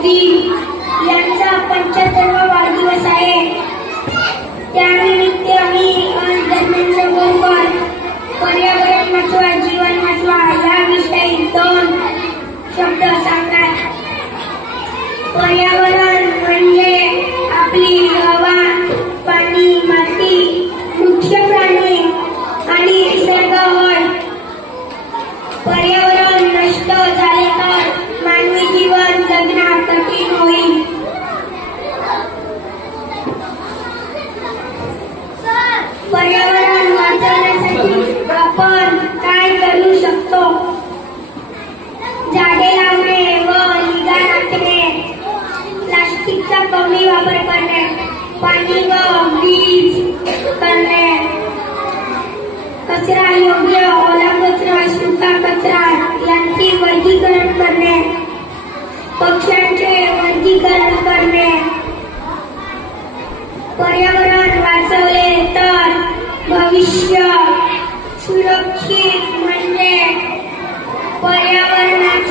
मोदी यांचा 75वा वाढदिवस आहे. त्यानिमित्त आम्ही धर्मेंद्र गोरकर पर्यावरण महत्त्व जीवन महत्त्व याविषयी 2 शब्द सांगणार. पर्यावरण म्हणजे आपली हवा, पाणी, माती, वृक्ष, प्राणी आणि निसर्ग होय. पर्यावरण नष्ट झाले तर मानवी जीवन जगणे कठीण होईल. पर्यावरण वाचवण्यासाठी आपण काय करू शकतो? झाडे लावणे व निगा राखणे, प्लास्टिकचा कमी वापर करणे, पाणी व वीज करणे, कचरा योग्य ओला कचरा, सुका कचरा यांचे वर्गीकरण करणे, पक्ष्यांचे वर्गीकरण करणे. पर्यावरण वाचवले तर भविष्य सुरक्षित. म्हणजे पर्यावरणाचे